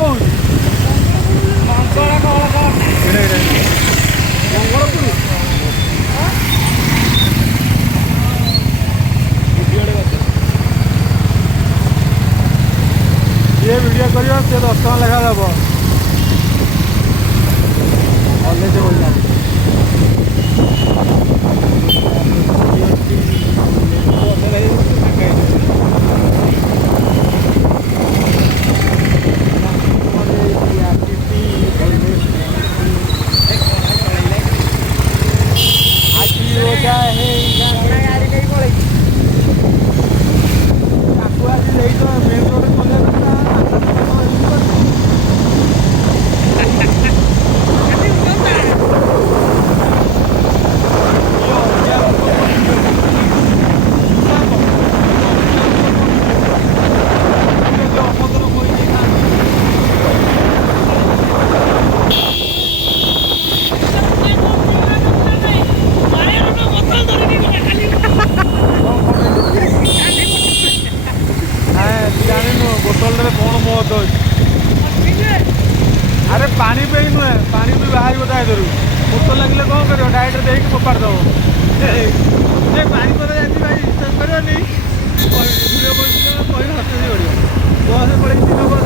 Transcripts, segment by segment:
କହୁଛି ये वीडियो करियो से 10 टका लेखा देव कलेज बोलला अरे पानी पे ही नुहे पानी भी बाहर बता इधर भूत लगे कौन कर डायरेक्ट देख फोपाड़ दब पानी पता जाती भाई विश्वास करनी वीडियो कह बस पड़े दिन बस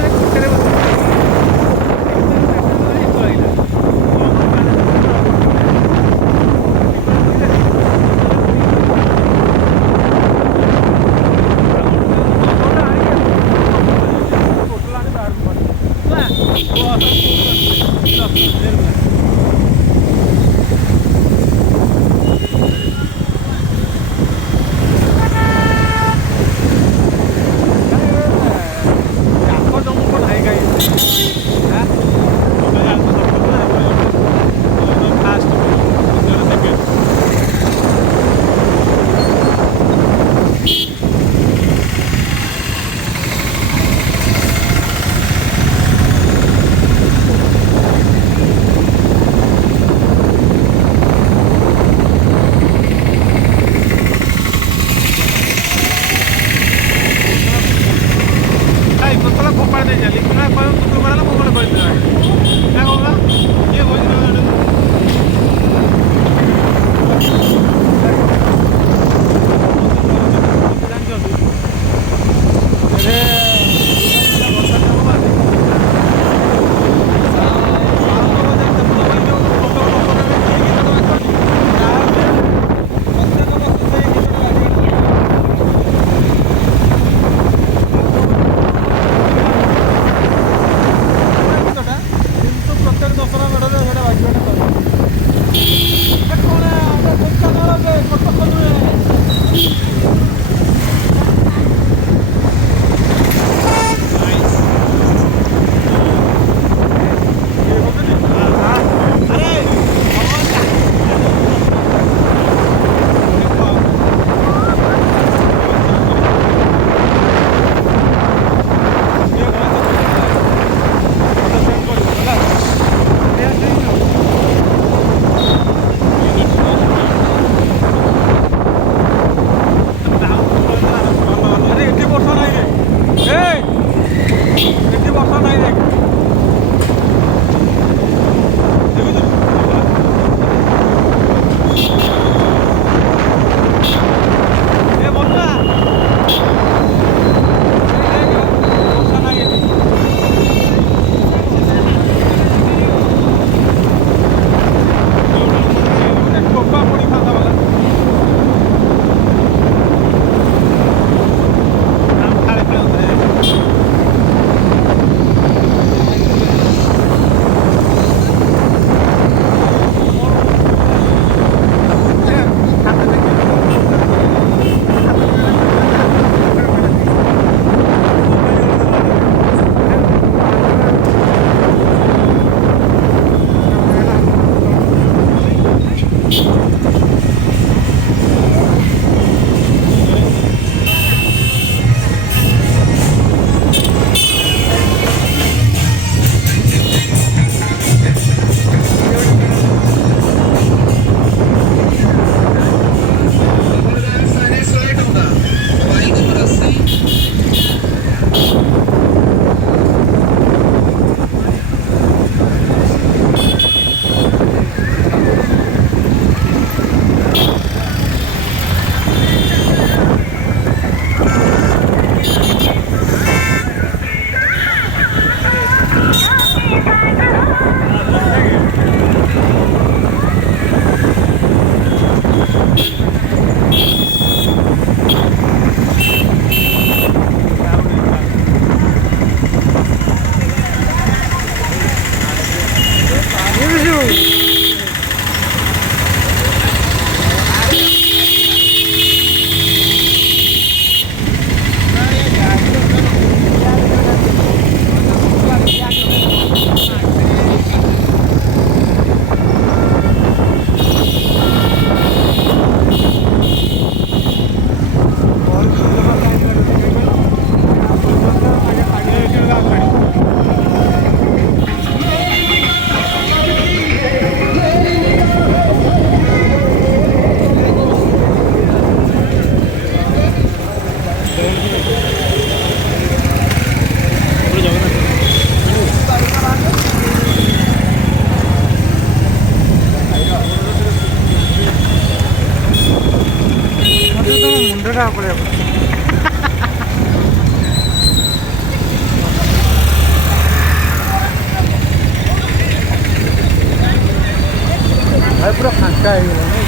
ଫାଙ୍କା ହେଇଗଲାଣି।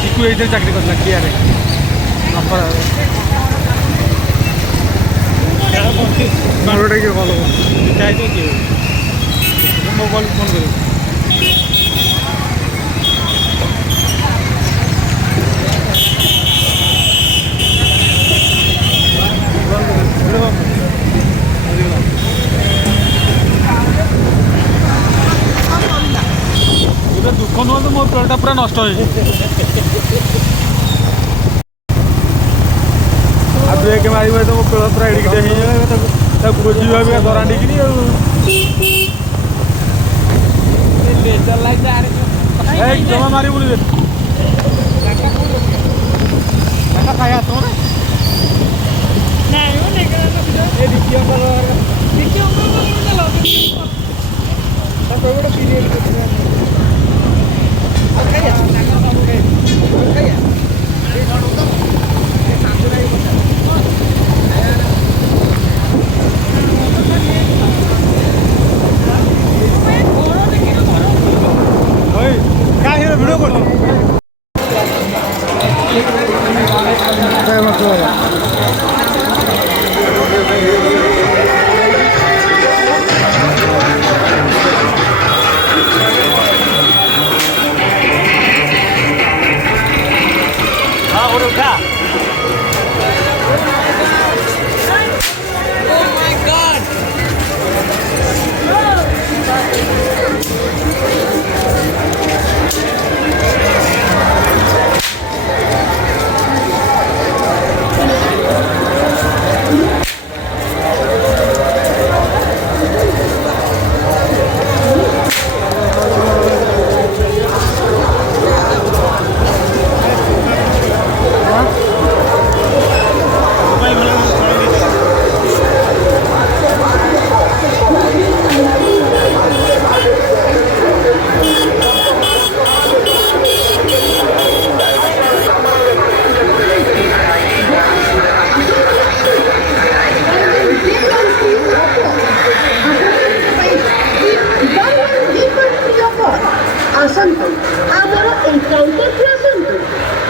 ଚିକୁ ଏଇଥିରେ ଚାକିରି କରିଥିଲା କିଆରେ ମୋର ଟିକେ ଭଲ ମୋବାଇଲ ଫୋନ୍ କରିବ। এটা দুঃখ নয় তো মোর পেটটা পুরা নষ্ট হয়েছে। ଆଉ ବ୍ରେକ୍ ମାରିବ ତ ମୋ ପେଳ ପୁରା ଏଡ଼ିକିଟେ ହେଇଯାଏ ତାକୁ ବୋଝି ଭାବିବା ଦରାଣ୍ଡିକିରି ଆଉ ଜମା ମାରିବୁନି ଖାଇ ଆସିବ ଭିଡ଼ିଓ କରୁଛୁ ଆସନ୍ତୁ ଆମର ଏନ୍କାଉଣ୍ଟରକୁ ଆସନ୍ତୁ।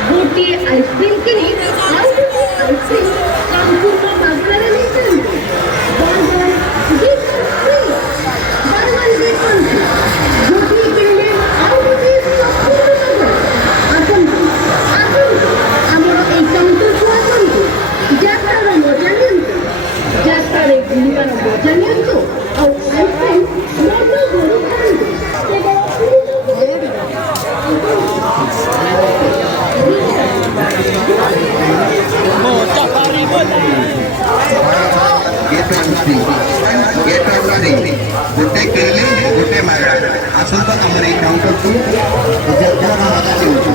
ଗୋଟିଏ ଆଇସ୍କ୍ରିମ୍ କିଣି ଆଉ ଗୋଟିଏ ଆଇସ୍କ୍ରିମ୍ ସମ୍ପୂର୍ଣ୍ଣ ମାଗଣାରେ ନେଇଯାଆନ୍ତୁ। ଗୋଟିଏ କିଣିଲେ ଆଉ ଗୋଟିଏ ସମ୍ପୂର୍ଣ୍ଣ ମାଗଣା। ଆସନ୍ତୁ ଆସନ୍ତୁ ଆମର ଏନ୍କାଉଣ୍ଟରକୁ ଆସନ୍ତୁ। ଯାତ୍ରାର ମଜା ନିଅନ୍ତୁ, ଯାତ୍ରାରେ ବୁଲିବାର ମଜା ନିଅନ୍ତୁ ଆଉ ଆଇସ୍କ୍ରିମ୍ ମନ ଭରି ଖାଆନ୍ତୁ। गोटे किले गोटे मागଣା आसंता आमर ए काउंटर को जगह मजा लेउछु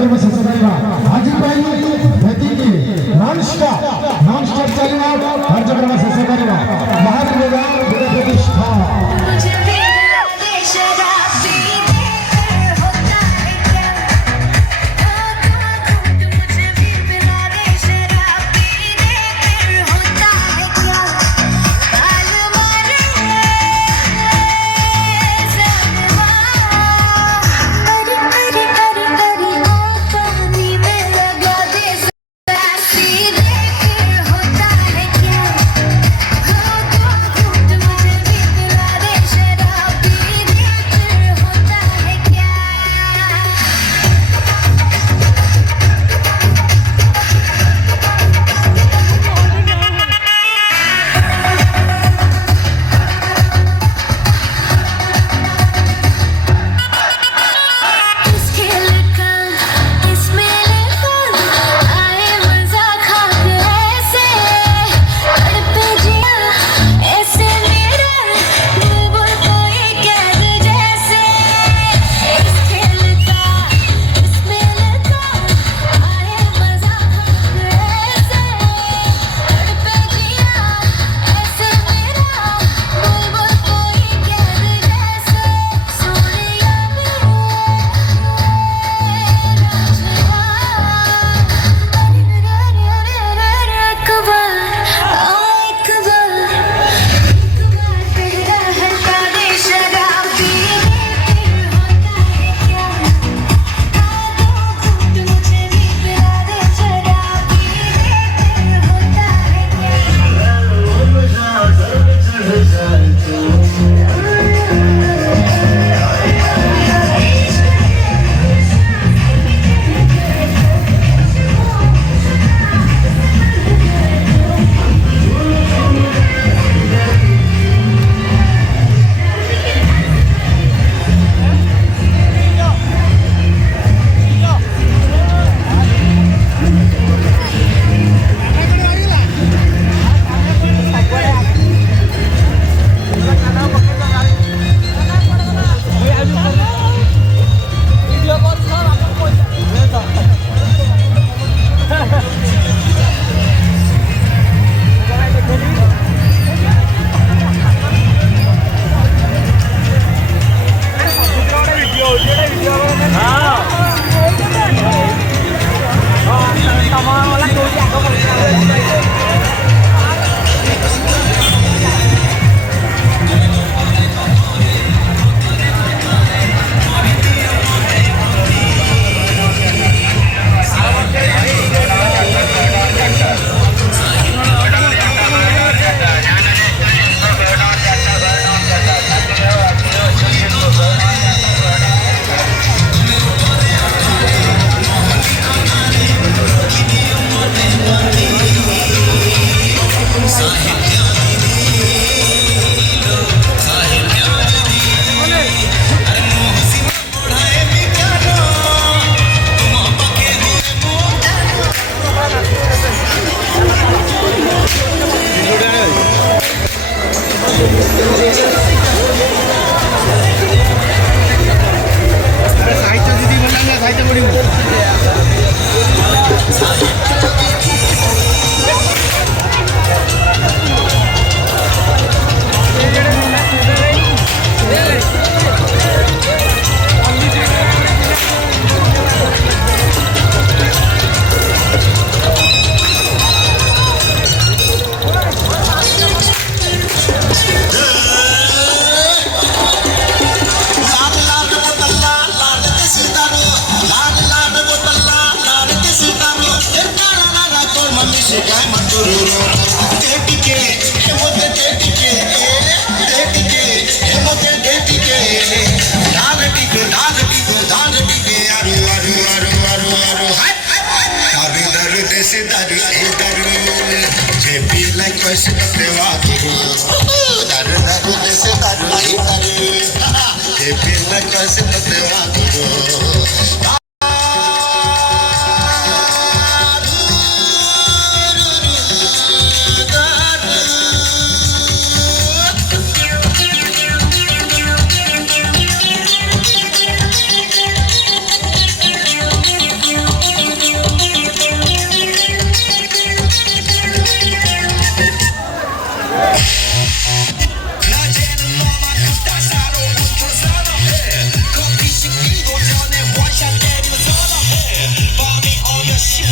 କାର୍ଯ୍ୟକ୍ରମ ଶେଷ କରିବା ଆଜି ପାଇଁ ଏତିକି ନନ୍‌ଷ୍ଟପ୍ ଚାଲିବ କାର୍ଯ୍ୟକ୍ରମ ଶେଷ କରିବା ମହାଦେବ ପ୍ରତିଷ୍ଠା मुझे भी मिला दे शराबी देकर होता है क्या घूट मुझे भी मिला दे शराबी देकर होता है क्या बाल मारे ज़माना अरे अरे अरे अरे ओ पानी में लगा दे शराबी देकर होता है क्या घूट मुझे भी मिला दे शराबी देकर होता है क्या इस खेल का इस मेले का आए मजा खा के ऐसे तड़पे जिया ऐसे मेरा बुलबुल कोई कैद जैसे इस खेल का इस मेले का आए मजा खा के ऐसे तड़पे जिया ऐसे मेरा बुलबुल कोई कैद जैसे सोनिया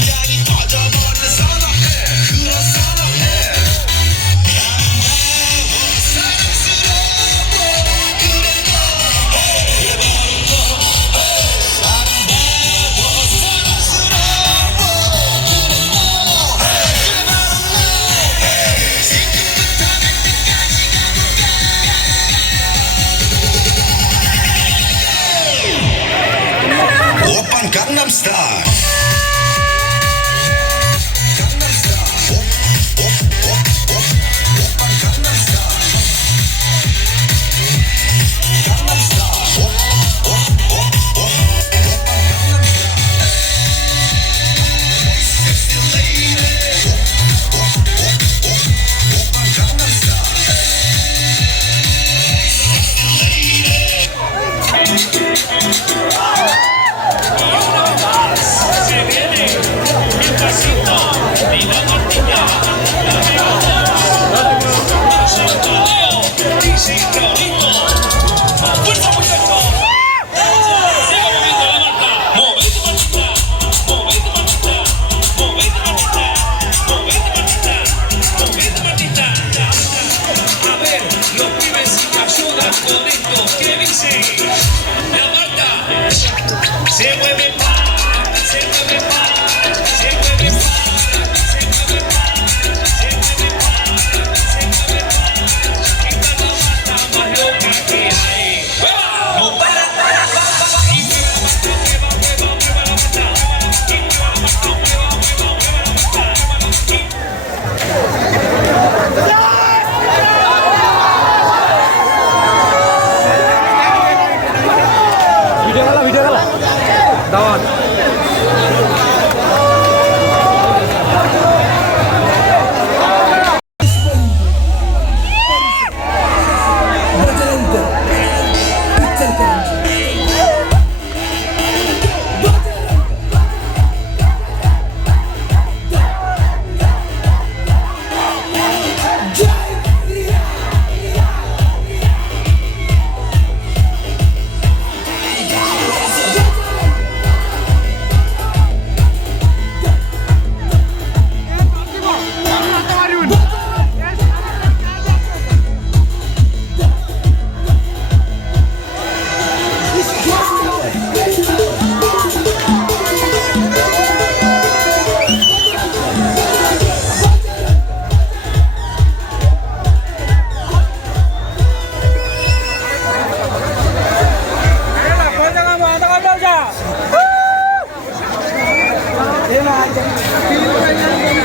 심장이 터져버렸어